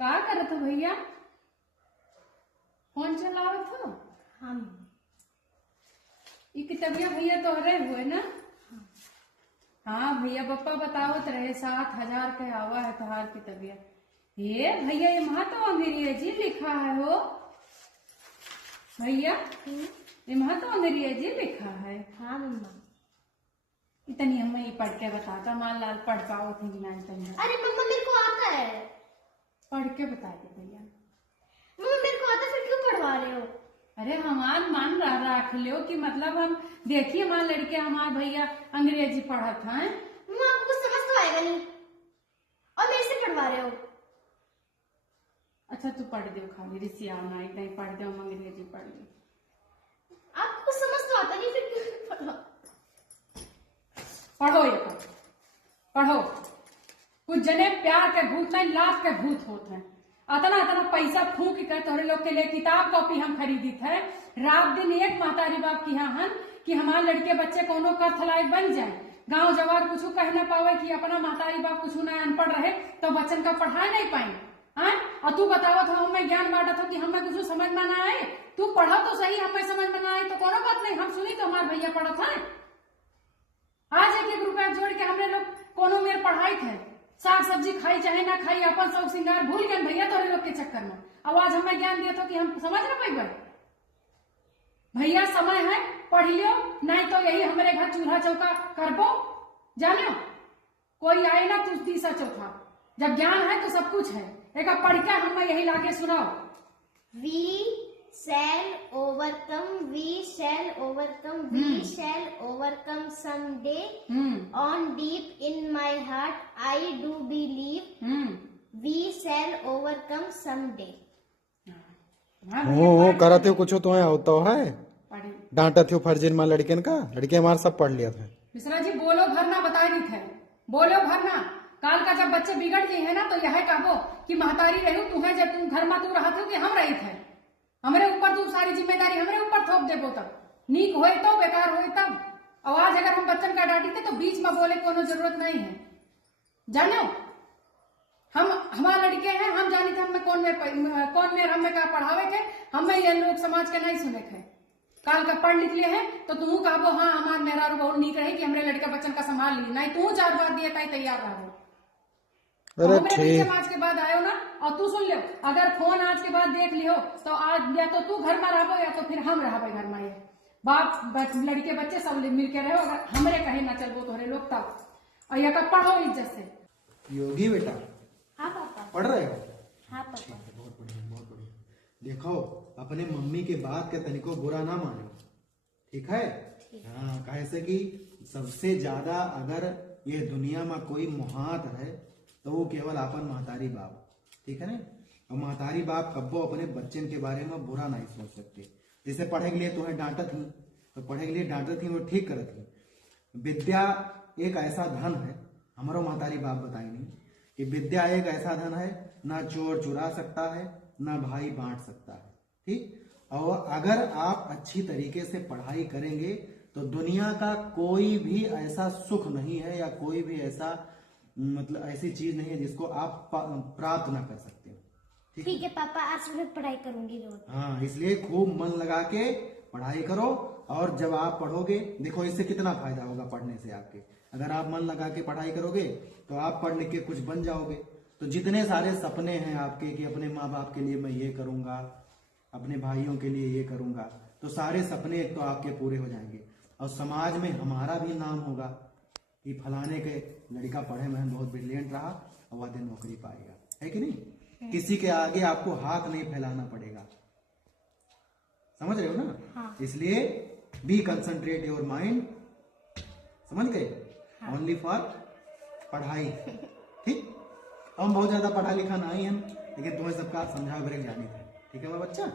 का करत हो भैया? फोन चलावत हो? हाँ ये कितबिया भैया तोहरे हुए ना? हाँ भैया, पप्पा बतावत रहे 7,000 के आवा है तोहार कितबिया। ये भैया ये महतो अंग्रेजी लिखा है हो भैया, ये महतो अंग्रेजी लिखा है। हाँ मम्मा। इतनी हमें ये पढ़ के बताता, मान लाल पढ़ पाओ थी ना इतनी। अरे मम्मा मेरे को आता है। पढ़ के बता दे भैया। मम्मा मेरे को आता है, फिर क्यों पढ़वा रहे हो? अरे हमार मान रख लियो कि मतलब हम देखिए हमार लड़के हमार भैया अंग्रेजी पढ़त हैं। मम्मा आपको कुछ समझ तो आएगा नहीं और मेरे से पढ़वा रहे हो। अच्छा तू पढ़ दो, खाली रिसिया ना नहीं पढ़ दो, हम अंग्रेजी पढ़ ली। आपको कुछ समझ तो आता नहीं, फिर क्यों पढ़वा? पढ़ो ये पढ़ो। कुछ जने प्यार के भूत नहीं, लाख के भूत होते हैं। अतना अतना पैसा फूक कर तोहरे लोग के लिए किताब कॉपी हम खरीदी थे। रात दिन एक महतारी बाप की यहाँ कि हमारे लड़के बच्चे कोनो कर लायक बन जाए, गांव जवार कुछ कह न पावे कि अपना महतारी बाप कुछ न अनपढ़ रहे तो बच्चन का पढ़ाई नहीं पाए। और तू बतावत हो हमें ज्ञान बांटत हो कि हमें कुछ समझ में ना आए। तू पढ़ो तो सही, हमें समझ में ना आए तो कोनो बात नहीं, हम सुनी तो हमारे भैया पढ़त है। आज 1-1 रुपया जोड़ के हमने लोग कोनो मेरे पढ़ाई थे, साग सब्जी खाई चाहे ना खाई, अपन सब श्रृंगार भूल गए भैया तोरे लोग के चक्कर में। आवाज हमें ज्ञान दिया था कि हम समझ ना पाए। भैया समय है, पढ़ लियो, नहीं तो यही हमारे घर चूल्हा चौका करबो, जानो कोई आए ना तू तीसरा चौथा। जब ज्ञान है तो सब कुछ है। एक पढ़ के हमें यही लाके सुनाओ। We shall overcome, we shall overcome, we shall overcome someday. On deep in my heart, I do believe. We shall overcome someday. हो करते हो कुछ तो है होता है। डांटत हो फर्जिन में लड़कियन का, लड़के हमारे सब पढ़ लिया था। मिश्रा जी बोलो भरना बताए नहीं थे, बोलो भरना। काल का जब बच्चे बिगड़ गए हैं ना तो यह कहो कि महतारी रहू तुम्हें, जब तुम घर में तू रहा था कि हम रही थे, हमारे ऊपर तू सारी जिम्मेदारी हमारे ऊपर थोप देबो तब नीक होए तो बेकार होए तब। आवाज अगर हम बच्चन का डांटी थे तो बीच में बोले कोनो जरूरत नहीं है। जानो हम हमारे लड़के हैं, हम जानी थे हमें कौन में हमें का पढ़ावे थे, हमें ये लोग समाज के नहीं सुने थे। काल का पढ़ लिख लिए हैं तो तू कहो हाँ हमारे मेहरा बहुत नीक रहे कि हमारे लड़के बच्चन का संभाल ली, नहीं तू 4 बात दिए तय तैयार रहो। अरे ठीक आज के बाद आयो ना और तू सुन लियो, अगर फोन आज के बाद देख लियो तो आज या तो तू घर में रहो या तो फिर हम रहो घर में। ये बाप लड़के बच्चे सब मिल के रहो, अगर हमरे कहे ना चलबो तोहरे लोग तब। और या पढ़ो इज्जत से। योगी बेटा हाँ पापा। पढ़ रहे हो? हाँ पापा। बहुत बढ़िया बहुत बढ़िया। देखो अपने मम्मी के बात के तनिको बुरा ना मानो, ठीक है? हाँ, कैसे कि सबसे ज्यादा अगर ये दुनिया में कोई मुहात है तो वो केवल अपन महतारी बाप, ठीक है ना? और महतारी बाप कब्बो अपने बच्चन के बारे में बुरा नहीं सोच सकते। जैसे पढ़े के लिए तुम्हें डांटत थी तो पढ़े के लिए डांटत थी, वो ठीक करत थी। विद्या एक ऐसा धन है, हमारो महतारी बाप बताई नहीं कि विद्या एक ऐसा धन है, ना चोर चुरा सकता है ना भाई बांट सकता है, ठीक? और अगर आप अच्छी तरीके से पढ़ाई करेंगे तो दुनिया का कोई भी ऐसा सुख नहीं है या कोई भी ऐसा मतलब ऐसी चीज नहीं है जिसको आप प्राप्त ना कर सकते हो। ठीक है पापा, आज से मैं पढ़ाई करूंगी रोज। हाँ, इसलिए खूब मन लगा के पढ़ाई करो। और जब आप पढ़ोगे, देखो इससे कितना फायदा होगा पढ़ने से आपके। अगर आप मन लगा के पढ़ाई करोगे तो आप पढ़ लिख के कुछ बन जाओगे। तो जितने सारे सपने हैं आपके कि अपने माँ बाप के लिए मैं ये करूंगा, अपने भाइयों के लिए ये करूंगा, तो सारे सपने एक तो आपके पूरे हो जाएंगे और समाज में हमारा भी नाम होगा कि फलाने के लड़का पढ़े में बहुत ब्रिलियंट रहा और वह दिन नौकरी पाएगा, है कि नहीं? किसी के आगे आपको हाथ नहीं फैलाना पड़ेगा, समझ रहे हो ना? हाँ। इसलिए बी कंसंट्रेट योर माइंड, समझ गए? ओनली फॉर पढ़ाई, ठीक? हम बहुत ज्यादा पढ़ा लिखा नहीं हम, लेकिन तुम्हें सबका समझा ब्रेक जानी थे, ठीक है मेरा बच्चा?